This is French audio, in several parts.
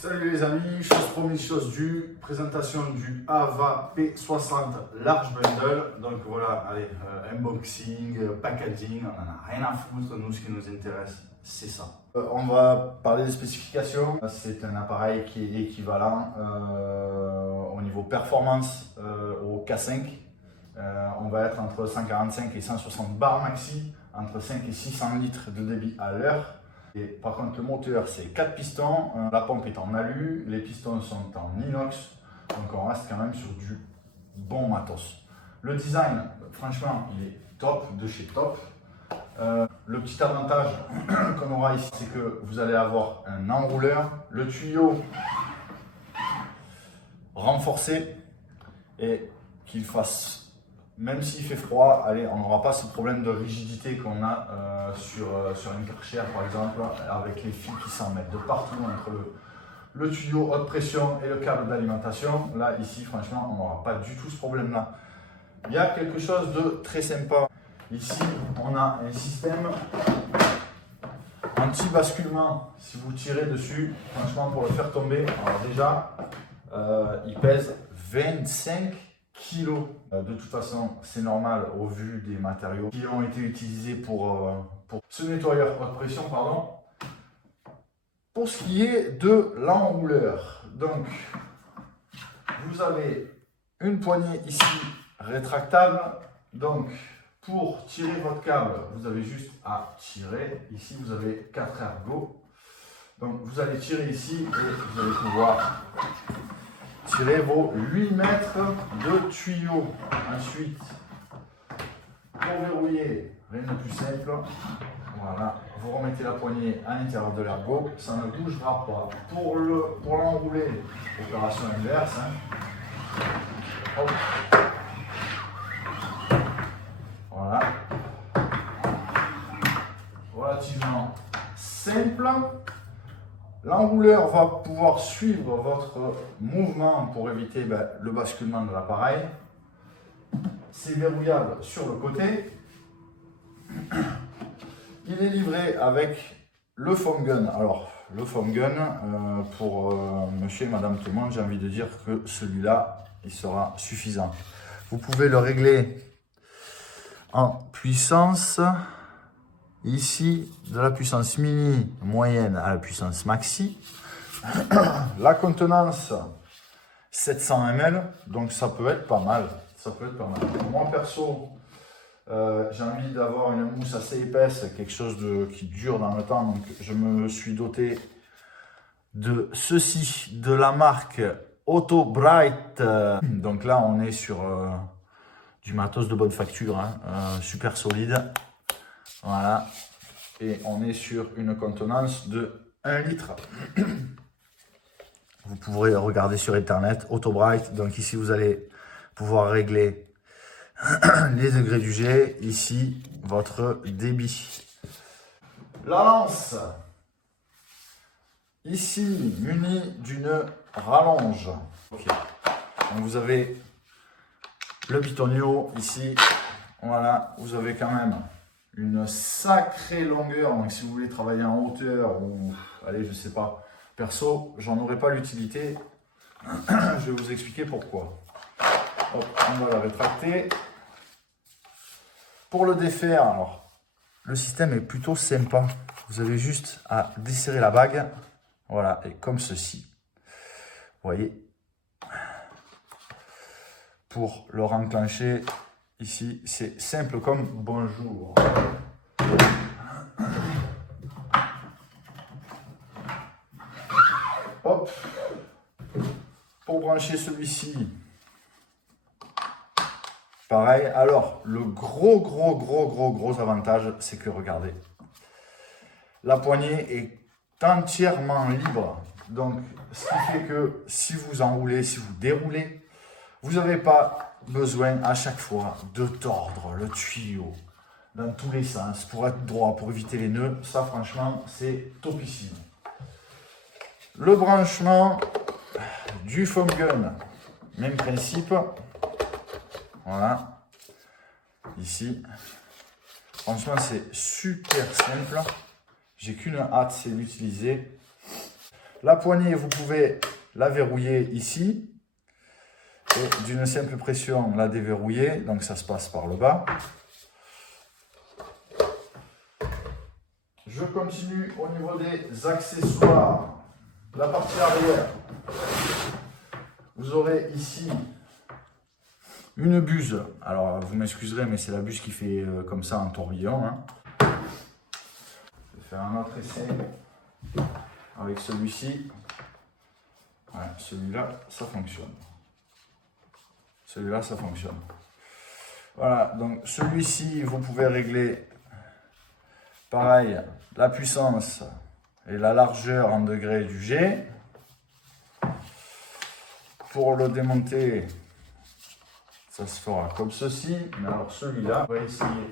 Salut les amis, chose promise, chose due, présentation du Ava P60 Large Bundle. Donc voilà, allez, unboxing, packaging, on n'en a rien à foutre, nous ce qui nous intéresse, c'est ça. On va parler des spécifications. C'est un appareil qui est équivalent au niveau performance au K5. On va être entre 145 et 160 bars maxi, entre 5 et 600 litres de débit à l'heure. Et par contre, le moteur, c'est 4 pistons, la pompe est en alu, les pistons sont en inox, donc on reste quand même sur du bon matos. Le design, franchement, il est top, de chez top. Le petit avantage qu'on aura ici, c'est que vous allez avoir un enrouleur, le tuyau renforcé et qu'il fasse. Même s'il fait froid, allez, on n'aura pas ce problème de rigidité qu'on a sur une Karcher par exemple, avec les fils qui s'en mettent de partout entre le tuyau haute pression et le câble d'alimentation. Là, ici, franchement, on n'aura pas du tout ce problème-là. Il y a quelque chose de très sympa. Ici, on a un système anti-basculement. Si vous tirez dessus, franchement, pour le faire tomber, alors déjà, il pèse 25 kilos. De toute façon, c'est normal au vu des matériaux qui ont été utilisés pour ce nettoyeur haute pression, pardon. Pour ce qui est de l'enrouleur, donc vous avez une poignée ici rétractable. Donc pour tirer votre câble, vous avez juste à tirer. Ici, vous avez 4 ergots. Donc vous allez tirer ici et vous allez pouvoir tirer vos 8 mètres de tuyau. Ensuite, pour verrouiller, rien de plus simple. Voilà, vous remettez la poignée à l'intérieur de l'ergot, ça ne bougera pas. Pour l'enrouler, opération inverse. Hop. Voilà. Relativement simple. L'enrouleur va pouvoir suivre votre mouvement pour éviter le basculement de l'appareil. C'est verrouillable sur le côté. Il est livré avec le foam gun. Alors, le foam gun, pour monsieur et madame tout le monde, j'ai envie de dire que celui-là, il sera suffisant. Vous pouvez le régler en puissance. Ici, de la puissance mini, moyenne à la puissance maxi. La contenance, 700 ml, donc ça peut être pas mal. Ça peut être pas mal. Moi, perso, j'ai envie d'avoir une mousse assez épaisse, quelque chose qui dure dans le temps. Donc, je me suis doté de ceci, de la marque Auto Bright. Donc là, on est sur du matos de bonne facture, hein, super solide. Voilà, et on est sur une contenance de 1 litre. Vous pourrez regarder sur internet, Auto Bright. Donc ici, vous allez pouvoir régler les degrés du jet. Ici, votre débit. La lance, ici, munie d'une rallonge. Okay. Donc vous avez le bitonio ici. Voilà, vous avez quand même une sacrée longueur, donc si vous voulez travailler en hauteur ou allez, je sais pas, perso, j'en aurais pas l'utilité. Je vais vous expliquer pourquoi. Hop, on va la rétracter. Pour le défaire, alors, le système est plutôt sympa. Vous avez juste à desserrer la bague, voilà, et comme ceci. Vous voyez, pour le renclencher. Ici, c'est simple comme bonjour. Hop. Pour brancher celui-ci, pareil. Alors, le gros avantage, c'est que regardez, la poignée est entièrement libre. Donc, ce qui fait que si vous enroulez, si vous déroulez, vous n'avez pas besoin à chaque fois de tordre le tuyau dans tous les sens pour être droit, pour éviter les nœuds. Ça, franchement, c'est topissime. Le branchement du foam gun, même principe. Voilà. Ici. Franchement, c'est super simple. J'ai qu'une hâte, c'est l'utiliser. La poignée, vous pouvez la verrouiller ici. Et d'une simple pression, la déverrouiller. Donc ça se passe par le bas. Je continue au niveau des accessoires. La partie arrière. Vous aurez ici une buse. Alors vous m'excuserez, mais c'est la buse qui fait comme ça un tourbillon. Hein. Je vais faire un autre essai avec celui-ci. Ouais, celui-là, ça fonctionne. Celui-là, ça fonctionne. Voilà, donc celui-ci, vous pouvez régler pareil la puissance et la largeur en degrés du jet. Pour le démonter, ça se fera comme ceci. Mais alors celui-là, on va essayer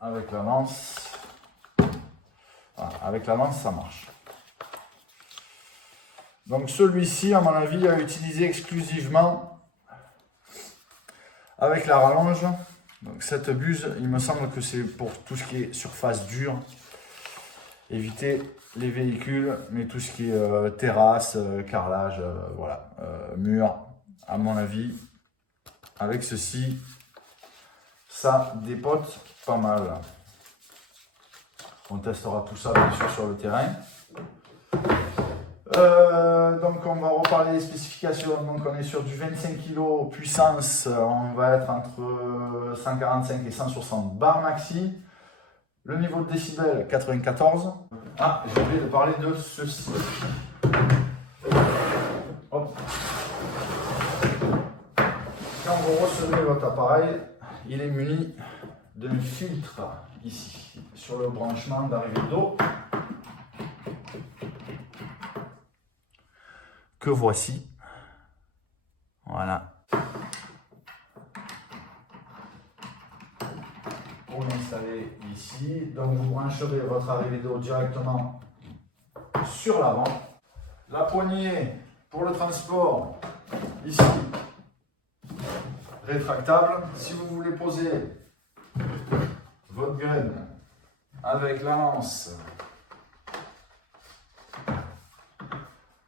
avec la lance. Voilà, avec la lance, ça marche. Donc celui-ci, à mon avis, à utiliser exclusivement avec la rallonge. Donc cette buse, il me semble que c'est pour tout ce qui est surface dure. Éviter les véhicules, mais tout ce qui est terrasse, carrelage, voilà, mur, à mon avis, avec ceci, ça dépote pas mal. On testera tout ça bien sûr sur le terrain. Donc on va reparler des spécifications. Donc on est sur du 25 kg puissance, on va être entre 145 et 160 bar maxi. Le niveau de décibels 94. Ah, j'ai oublié de parler de ceci. Hop. Quand vous recevez votre appareil, il est muni d'un filtre ici sur le branchement d'arrivée d'eau. Que voici. Voilà. Pour l'installer ici. Donc vous brancherez votre arrivée d'eau directement sur l'avant. La poignée pour le transport ici, rétractable. Si vous voulez poser votre graine avec la lance,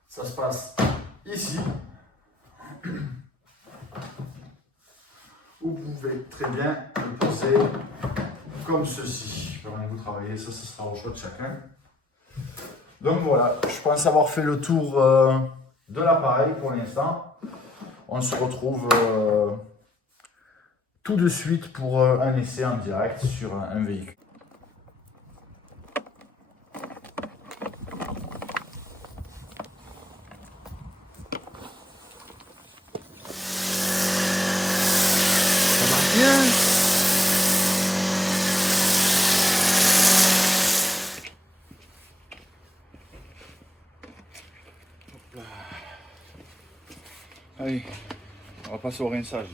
ça se passe ici. Vous pouvez très bien le poser comme ceci. Permettez-vous de travailler, ça sera au choix de chacun. Donc voilà, je pense avoir fait le tour de l'appareil pour l'instant. On se retrouve tout de suite pour un essai en direct sur un véhicule. Ça marche bien. Allez, on va passer au rinçage.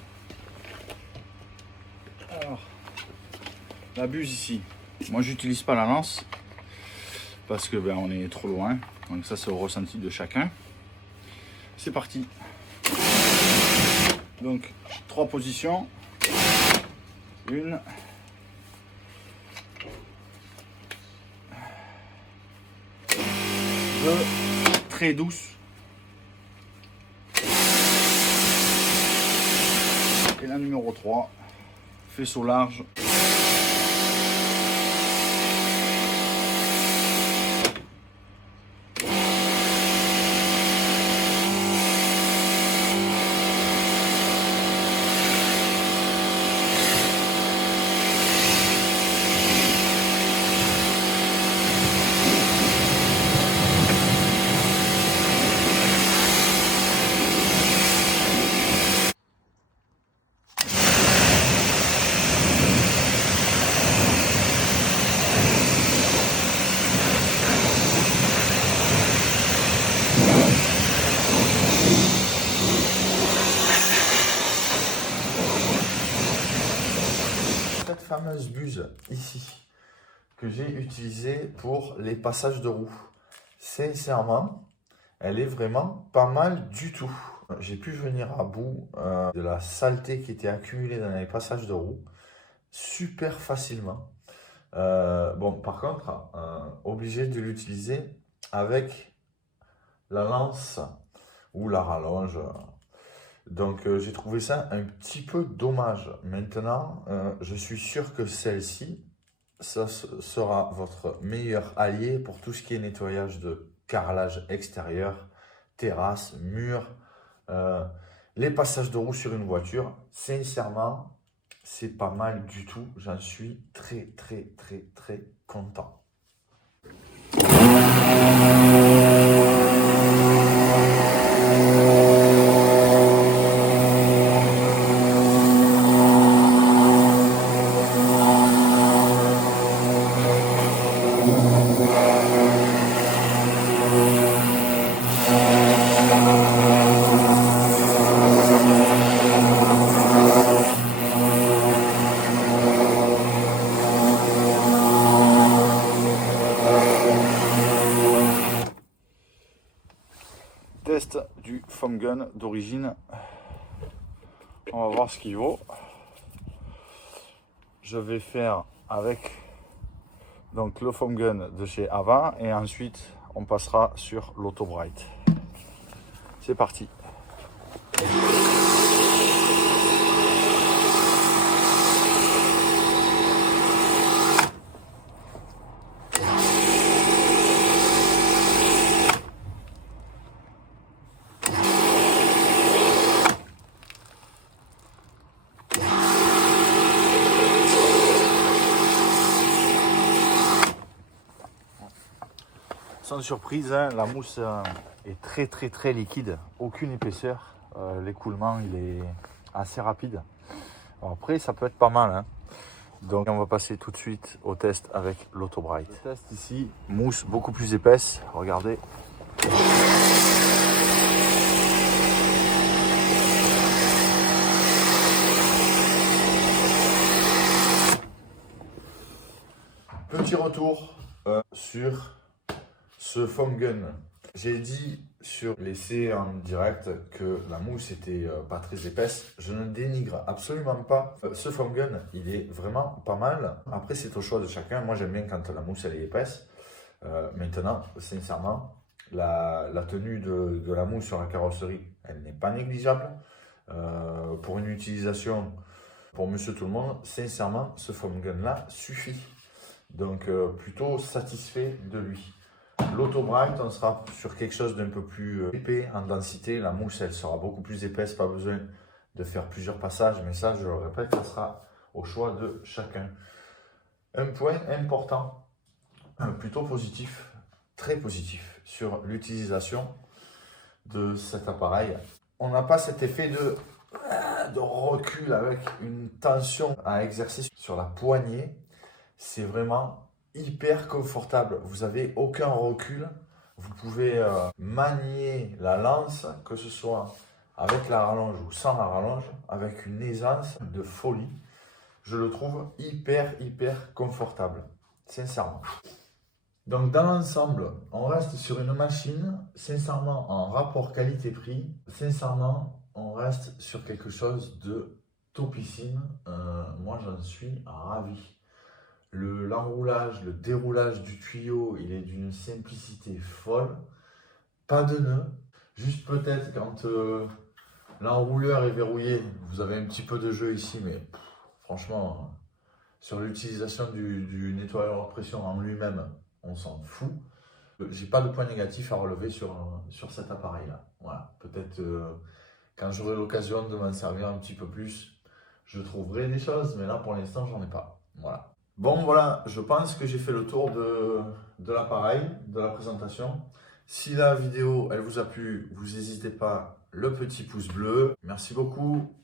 Alors, la buse ici. Moi, j'utilise pas la lance parce que on est trop loin. Donc ça, c'est au ressenti de chacun. C'est parti. Donc 3 positions. 1. 2. Très douce. Et la numéro 3, faisceau large. Cette fameuse buse ici que j'ai utilisée pour les passages de roues, sincèrement, elle est vraiment pas mal du tout. J'ai pu venir à bout de la saleté qui était accumulée dans les passages de roues super facilement. Bon, par contre, obligé de l'utiliser avec la lance ou la rallonge. Donc j'ai trouvé ça un petit peu dommage. Maintenant, je suis sûr que celle-ci, ça sera votre meilleur allié pour tout ce qui est nettoyage de carrelage extérieur, terrasse, mur, les passages de roue sur une voiture. Sincèrement, c'est pas mal du tout. J'en suis très content. Test du foam gun d'origine. On va voir ce qu'il vaut. Je vais faire avec donc le foam gun de chez Ava et ensuite on passera sur l'Auto Bright. C'est parti. Sans surprise, hein, la mousse est très liquide, aucune épaisseur. L'écoulement il est assez rapide. Alors après ça peut être pas mal. Hein. Donc on va passer tout de suite au test avec l'Auto Bright. Le test ici, mousse beaucoup plus épaisse, regardez. Petit retour sur ce foam gun. J'ai dit sur l'essai en direct que la mousse était pas très épaisse. Je ne dénigre absolument pas ce foam gun. Il est vraiment pas mal. Après, c'est au choix de chacun. Moi, j'aime bien quand la mousse elle est épaisse. Maintenant, sincèrement, la tenue de la mousse sur la carrosserie, elle n'est pas négligeable. Pour une utilisation pour monsieur tout le monde, sincèrement, ce foam gun là suffit. Donc, plutôt satisfait de lui. L'Auto Bright, on sera sur quelque chose d'un peu plus épais en densité. La mousse, elle sera beaucoup plus épaisse, pas besoin de faire plusieurs passages. Mais ça, je le répète, ça sera au choix de chacun. Un point important, plutôt positif, très positif, sur l'utilisation de cet appareil. On n'a pas cet effet de recul avec une tension à exercer sur la poignée. C'est vraiment hyper confortable, vous n'avez aucun recul, vous pouvez manier la lance, que ce soit avec la rallonge ou sans la rallonge, avec une aisance de folie. Je le trouve hyper confortable, sincèrement. Donc dans l'ensemble, on reste sur une machine, sincèrement en rapport qualité-prix, sincèrement on reste sur quelque chose de topissime, moi j'en suis ravi. L'enroulage, le déroulage du tuyau, il est d'une simplicité folle. Pas de nœud. Juste peut-être quand l'enrouleur est verrouillé, vous avez un petit peu de jeu ici, mais franchement, sur l'utilisation du nettoyeur de pression en lui-même, on s'en fout. J'ai pas de point négatif à relever sur cet appareil-là. Voilà. Peut-être quand j'aurai l'occasion de m'en servir un petit peu plus, je trouverai des choses, mais là pour l'instant, j'en ai pas. Voilà. Bon voilà, je pense que j'ai fait le tour de l'appareil, de la présentation. Si la vidéo elle vous a plu, vous n'hésitez pas, le petit pouce bleu. Merci beaucoup.